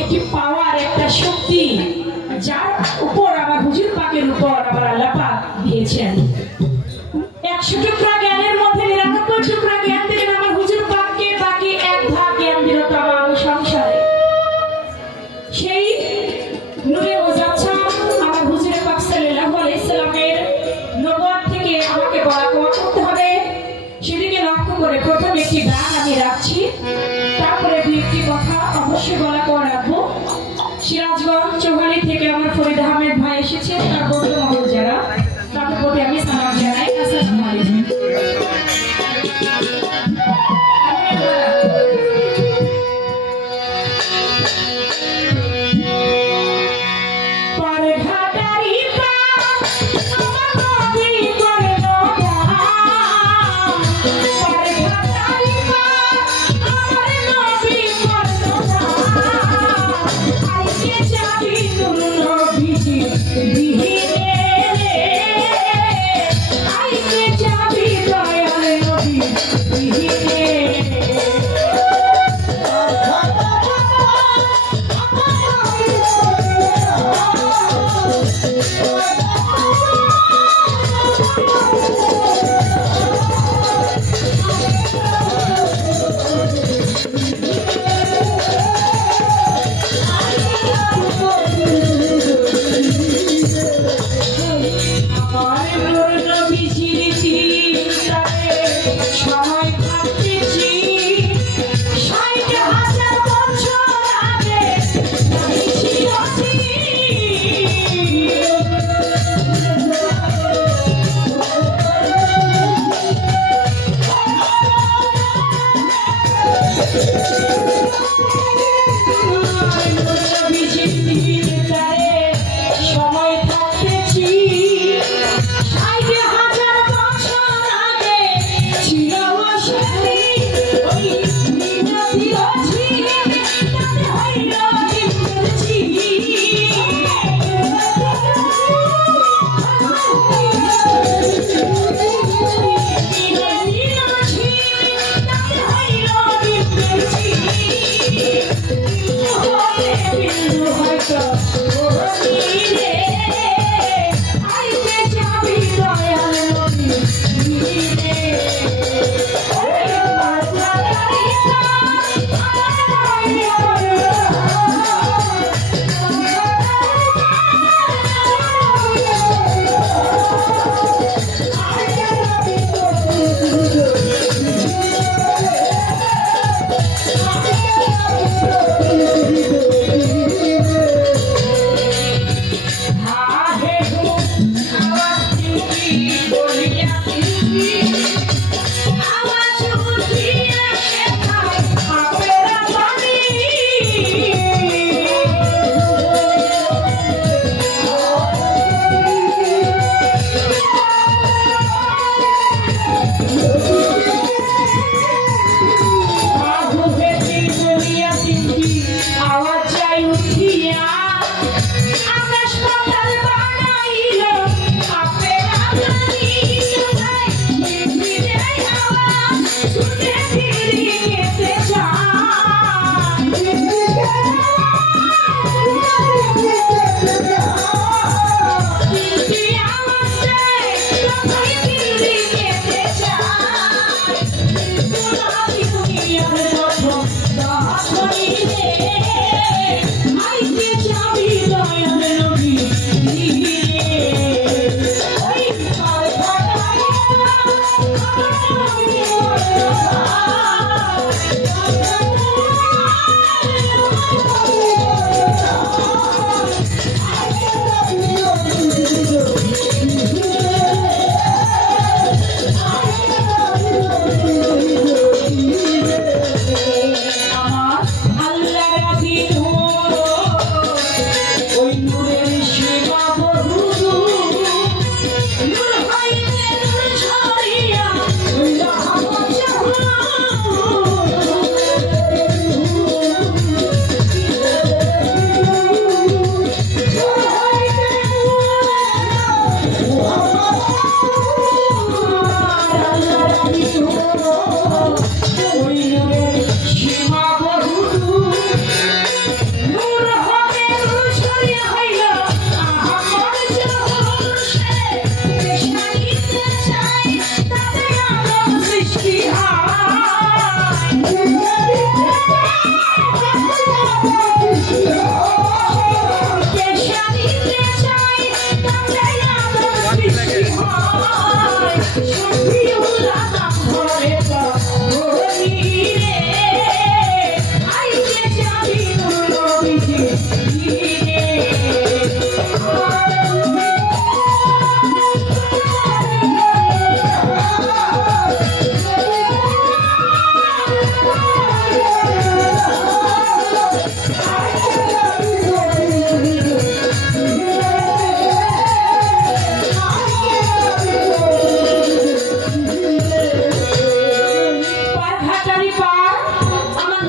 একটি পাওয়ার, একটা শক্তি, যার উপর আমার হুজুর পাকের উপর আমার আল্লাহ পাক দিয়েছেন। 100 টুকরা জ্ঞানের মধ্যে 99 টুকরা জ্ঞান দিলেন আমার হুজুর পাককে, বাকি 1 ভাগ জ্ঞান দিল তো আমার সংসারে। সেই নূরে মুজাচ্ছাম আমার হুজুর পাক সাল্লাল্লাহু আলাইহি সাল্লামের নবুয়ত থেকে আমাকে বলা করতে হবে, সেদিকে লক্ষ্য করে প্রথম একটি গান আমি রাখছি, তারপরে 2-1টি কথা অবশ্যই বলা করে রাখবো। সিরাজগঞ্জ চৌহালি থেকে আমার ফরিদ আহমেদ ভাই এসেছে, তার বন্ধু মহল যারা, তাদের প্রতি আমি সালাম জানাই। আসসালামু আলাইকুম।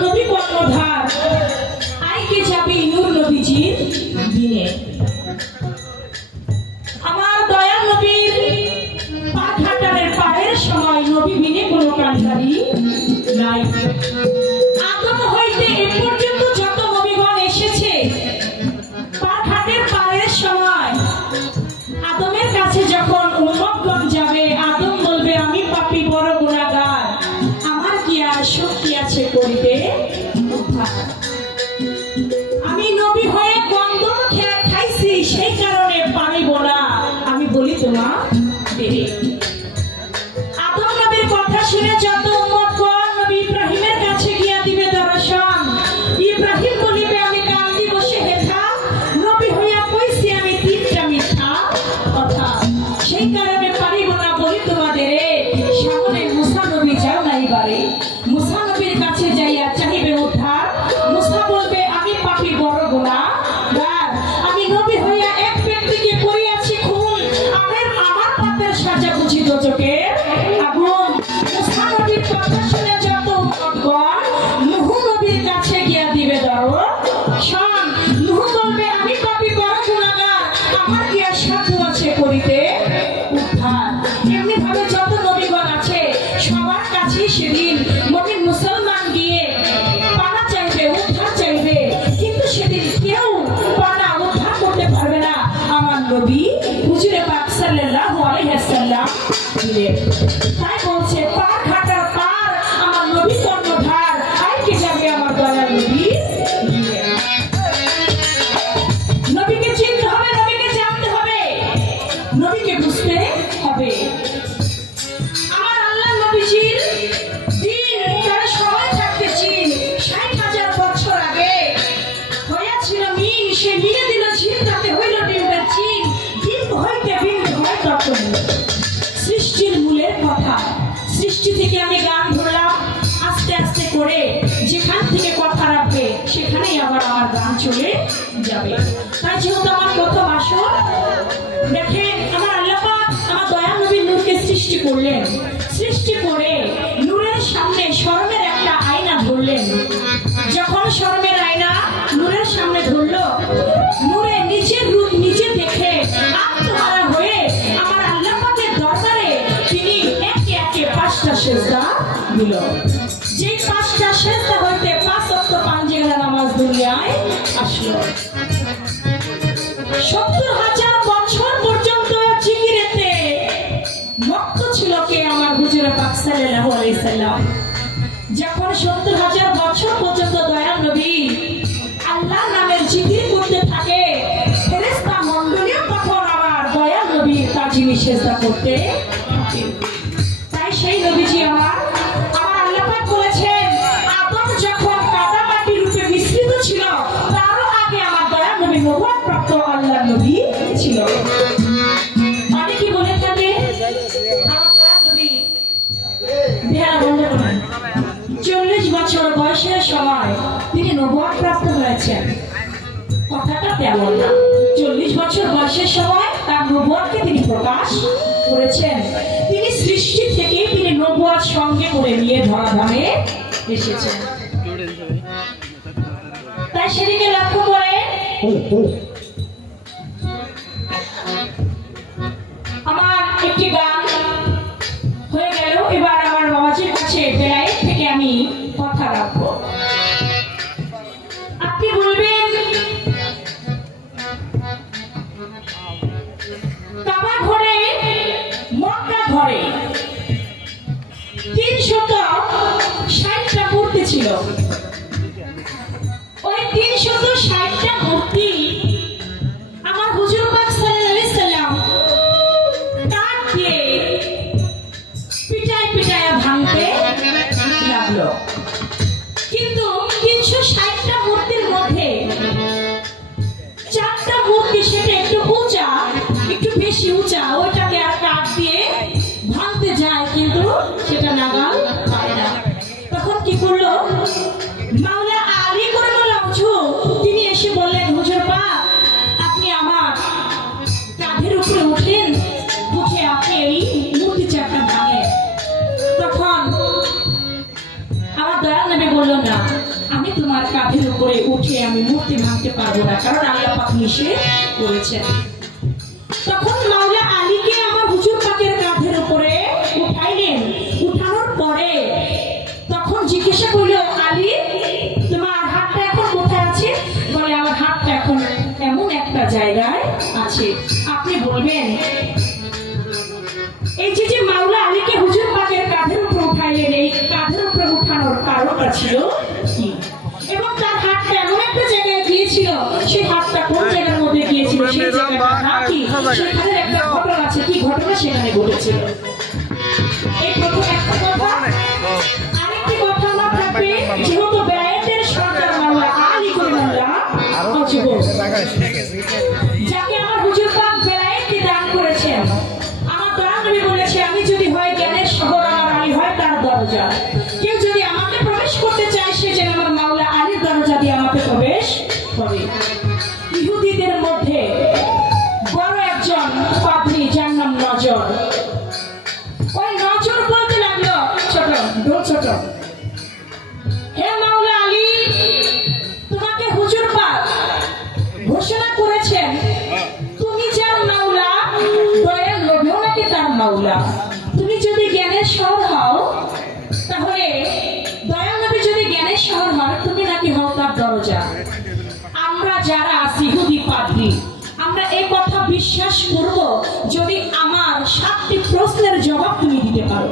নবী কর্ণধার আইকে যাবে নূর নবীজির দিনে। আমার দয়াল নবীর পাখাটারের পায়ের সময় নবী বিনে কোনো কান্ডারি নাই। আদম হইতে এ পর্যন্ত যত নবীগণ এসেছে পাখাটের পায়ের সময় আদমের কাছে যখন উম্মতগণ যাবে, আদম বলবে আমি পাপী বড় গুনাহগার, আমার কি আর শক্তি আছে করিতে উদ্ধার। আমি নবী হয়ে গন্ধ খাইছি, সেই কারণে পারিব না আমি বলি তোমা দেবে। আদম নবীর কথা শুনে যত উম্মতগণ নবী ইব্রাহিমের কাছে গিয়া দিবে দর্শন, ইব্রাহিম বলিবে আমি কান্দি বসে হেথা, নবী হইয়া কইছি আমি তিনটা মিথ্যা কথা, সেই কারণে পারিব না বলি তোমাদের। সামনে মুসা নবী যাও নাই বারে, মুসা নবীর কাছে যাইয়া চাহিবে উদ্ধার, মুসা বলবে আমি পাপী বড় গুনাহগার, আমি নবী হইয়া এক ব্যক্তিকে করিয়াছি খুন, আমার পাপের সাজা বুঝি দোজকের আগুন। মুসা নবীর কথা শুনে যত উম্মতগণ নূহ নবীর কাছে গিয়া দিবে দর্শন, নূহ বলবে আমি পাপী বড় গুনাহগার, আমার কি আর সাধ্য আছে করিতে উদ্ধার। এমনি ভাবে যত নবীগণ আছে সবার কাছে সেদিন মুমিন মুসলমান গিয়ে পানা চাইবে, উদ্ধার চাইবে, কিন্তু সেদিন কেউ পানা উদ্ধার করতে পারবে না আমার নবী হুজুরে পাক সাল্লাল্লাহু আলাইহি ওয়াসাল্লাম দিলেন। তাই বলছে পার ঘাটার পার আমার নবী কর্ণধার আইকে যাবে আমার দয়াল নবী দিলেন। নবীকে চিনতে হবে, নবীকে জানতে হবে, নবীকে বুঝতে হবে। আমার আল্লাহ নবীজির দিন তার সময় থাকতে চীন ৬০,০০০ বছর আগে হইয়াছিল মিন, সে মিনে দিল ঝিল, তাতে হইল ডিম্বের চিন, ডিম্ব হইতে বিন্দু হয় তখন। সৃষ্টির মূলের কথা, সৃষ্টি থেকে আমি গান ধরলাম আস্তে আস্তে করে, যেখান থেকে কথা রাখবে সেখানেই আবার আমার গান চলে যাবে। তাই যেহেতু আমার প্রথম আসর, দেখেন আমার আল্লাহ পাক আমার দয়াল নবীর নূরকে সৃষ্টি করলেন, সৃষ্টি করে নূরের সামনে শরমের একটা আয়না ধরলেন। যখন শরমের আয়না নূরের সামনে ধরলো, নূরে নিজের রূপ নিজে দেখে আত্মহারা হয়ে আমার আল্লাহ পাকের দরবারে তিনি একে একে ৫টা সেজদা দিল। যেই ৫টা সেজদা হইতে ৫ ওয়াক্ত পাঁচজেলা নামাজ দুনিয়ায় আসলো। ৭০,০০০ বছর পর্যন্ত জিকিরেতে মত্ত ছিল কে আমার হুজুর পাক সাল্লাল্লাহু আলাইহি সাল্লাম। যখন ৭০,০০০ বছর পর্যন্ত দয়াল নবী আল্লাহর নামের জিকির করতে থাকে, ফেরেশতা মণ্ডলী তখন আমার দয়াল নবীর তাজিমি সেজদা করতে থাকে। তাই সেই নবীজি আমার আল্লাহ পাক বলেছেন আদম যখন কাদা মাটি রূপে মিশ্রিত ছিল, তারও আগে আমার দয়াল নবী নবুয়ত প্রাপ্ত আল্লাহর নবী ছিল। অনেকে বলে থাকে আমার দয়াল নবী বেহারা বন্ধ করেন, ৪০ বছর বয়সের সময় তিনি নবুয়ত প্রাপ্ত হয়েছেন। কথাটা তেমন না, ৪০ বছর বয়সের সময় তার নবুয়তকে তিনি প্রকাশ করেছেন। তিনি সৃষ্টি থেকে তিনি নবুয়ত সঙ্গে করে নিয়ে ধরাধামে এসেছেন। তাই সেদিকে লক্ষ্য করে আমার একটি গান হয়ে গেল। এবার আমার বাবাজির কাছে বেলায়েত থেকে আমি কথা রাখবো। আপনি বলবেন কাবা ঘরে, মক্কা ঘরে ৩৬০টা মূর্তি ছিল। ওই ৩৬০টা মূর্তি আমার হুজুর পাক সাল্লাল্লাহু আলাইহি সাল্লাম কাঠ দিয়ে পিটায় পিটায় ভাঙতে লাগলো। কিন্তু ৩৬০টা মূর্তির মধ্যে 4টা মূর্তি সেটা একটু উঁচা, একটু বেশি উঁচা, ওইটাকে আর কাঠ দিয়ে ভাঙতে যায় কিন্তু সেটা নাগাল পায় না। তখন কি করলো মাওলা আলী করিমুল্লাহ হুজুর, তিনি এসে বললেন হুজুর পাক আপনি আমার কাঁধের উপরে উঠেন, উঠে আপনি এই মূর্তি 4টা ভাঙেন। তখন আমার দয়াল নবী বলল না, কাঁধের উপরে উঠে আমি মূর্তি ভাঙতে পারবো না, কারণ আল্লাহ পাক নিষেধ করেছেন। তখন মাওলা আলীকে আমার হুজুর পাকের কাঁধের উপরে উঠাইলেন। উঠানোর পরে তখন জিজ্ঞাসা করলো, আলী তোমার হাতটা এখন কোথায় আছে? বলে আমার হাতটা এখন এমন একটা জায়গায় আছে, আপনি বলবেন। এই যে মাওলা আলীকে হুজুর পাকের কাঁধের উপরে উঠাইলেন, এই কাঁধের উপরে উঠানোর কারণটা ছিল কি, এবং তার হাতটা এমন একটা জায়গায় গিয়েছিল, সেই হাতটা কোন জায়গার মধ্যে গিয়েছিল, সেই জায়গাটা কি, সেখানে একটা ঘটনা আছে। কি ঘটনা সেখানে ঘটেছিল? এই প্রথম একটা কথা। আরেকটি কথা আমার থাকবে, যেহেতু বেলায়েতের সরকার মাওলা আলী কুল্লাহ যাকে আমার হুজুর পাক বেলায়েতকে দান করেছেন, আমার দয়াল নবী বলেছে, আমি যদি হয় জ্ঞানের শহর, আমার আলী হয় তার দরজা। কেউ যদি আমাকে প্রবেশ করতে চায়, সে যেন আমার মাওলা আলীর দরজা দিয়ে আমাকে প্রবেশ করে। ইহুদিদের মধ্যে বড় একজন পাদ্রী, যার নাম নজর। ওই নজর বলতে লাগলো, ছোট ছোট, হে মাওলা আলী, তোমাকে হুজুর পাক ঘোষণা করেছেন তুমি যার মাওলা, দয়াল নবীও নাকি তার মাওলা। তুমি যদি জ্ঞানের শহর হও, তাহলে দয়াল নবী যদি জ্ঞানের শহর হন, তুমি নাকি হও তার দরজা। আমরা যারা আছি ইহুদি পাদ্রী, আমরা এই কথা বিশ্বাস করব যদি আমার 7টি প্রশ্নের জবাব তুমি দিতে পারো।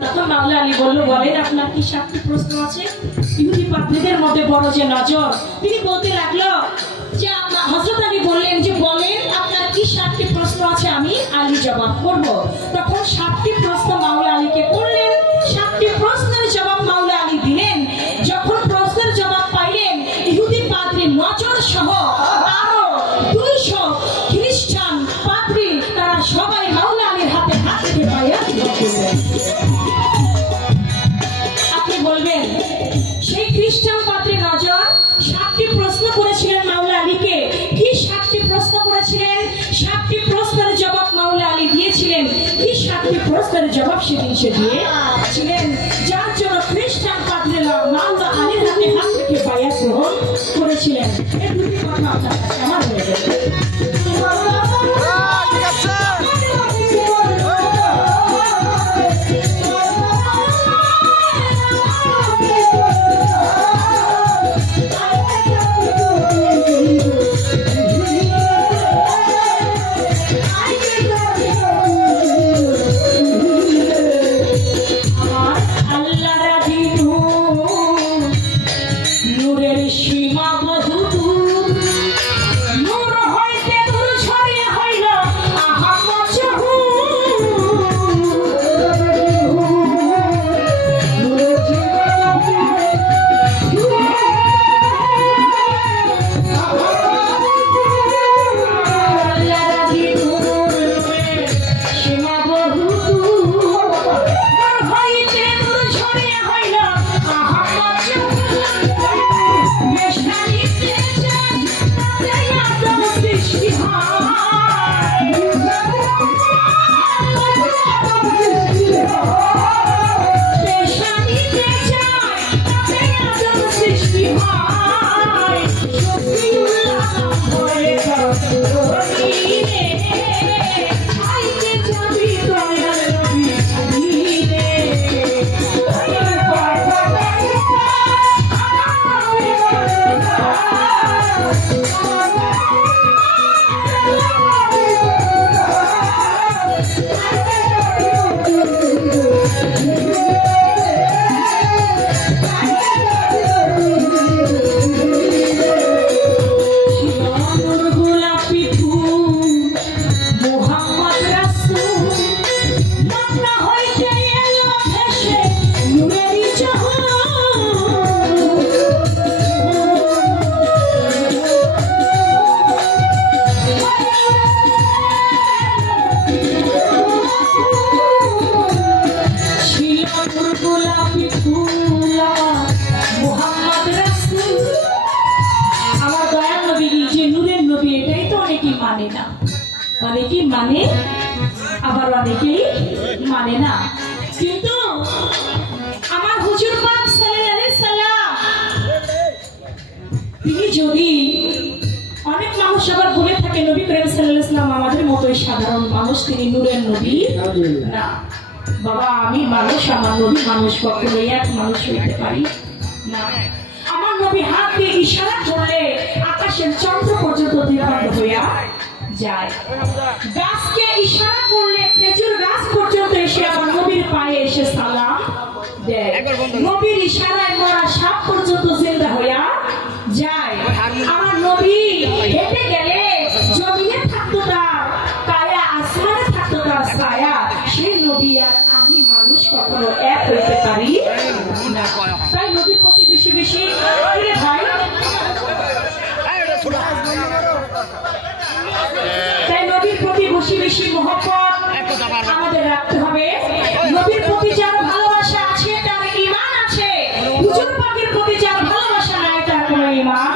তখন মাওলা আলী বলল, বলেন আপনার কি 7টি প্রশ্ন আছে? ইহুদি পাদ্রীদের মধ্যে বড় যে নজর, তিনি বলতে লাগলো যে হযরত আলী বললেন যে বলেন আপনার কি 7টি প্রশ্ন আছে, আমি আলী জবাব করব। তখন 7টি প্রশ্ন মাওলা আলীকে করলেন। 7টি প্রশ্নের জবাব মাওলা আলী দিলেন। যখন প্রশ্নের জবাব পাইলেন, ইহুদি পাদ্রী নজর সহ আরো 200 খ্রিস্টান পাদ্রী, তারা সবাই মাওলা আলীর হাতে হাত রেখে বায়াত করলেন। আপনি বলবেন, সেই খ্রিস্টান পাদ্রী নজর 7টি প্রশ্ন করেছিলেন মাওলা আলীকে। কি 7টি প্রশ্ন করেছিলেন? 7টি প্রশ্নের জবাব মাওলা আলী দিয়েছিলেন। কি 7টি প্রশ্নের জবাব সেদিন সে দিয়েছিলেন, যার জন্য খ্রিস্টান পাদ্রীরা মাওলা আলীর হাতে হাত রেখে বায়াত গ্রহণ করেছিলেন। এই দুটি কথা আপনার কাছে আমার হয়ে গেছে। মানে না, অনেকেই মানে আবার অনেকেই মানে না। কিন্তু আমার হুজুর পাক সাল্লাল্লাহু আলাইহি সাল্লাম সাধারণ মানুষ, তিনি নূরের নবী না। বাবা আমি মানুষ, আমার নবী মানুষ, কখনো এক মানুষ হইতে পারি না। আমার নবী হাত দিয়ে ইশারা করলে আকাশের চন্দ্র পর্যন্ত দ্বিখণ্ড হইয়া যায়। গাছকে ইশারা করলে খেজুর গাছ পর্যন্ত এসে আমার নবীর পায়ে এসে সালাম দেয়। নবীর ইশারায় মরা সাপ পর্যন্ত জিন্দা হইয়া যায়। আমার নবী হেঁটে গেলে জমিনে থাকতো তার কায়া, আসমানে থাকতো তার ছায়া। সেই নবী আর আমি মানুষ কখনো এক হইতে পারি না। তাই নবীর প্রতি বেশি বেশি ভাই, তাই নবীর প্রতি বেশি বেশি মহব্বত আমাদের রাখতে হবে। নবীর প্রতি যার ভালোবাসা আছে তার ঈমান আছে, হুজুর পাকের প্রতি যার ভালোবাসা নাই তার কোনো ঈমান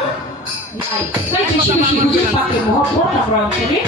নাই। তাই বেশি বেশি হুজুর পাকের মহব্বত আমরা অন্তরে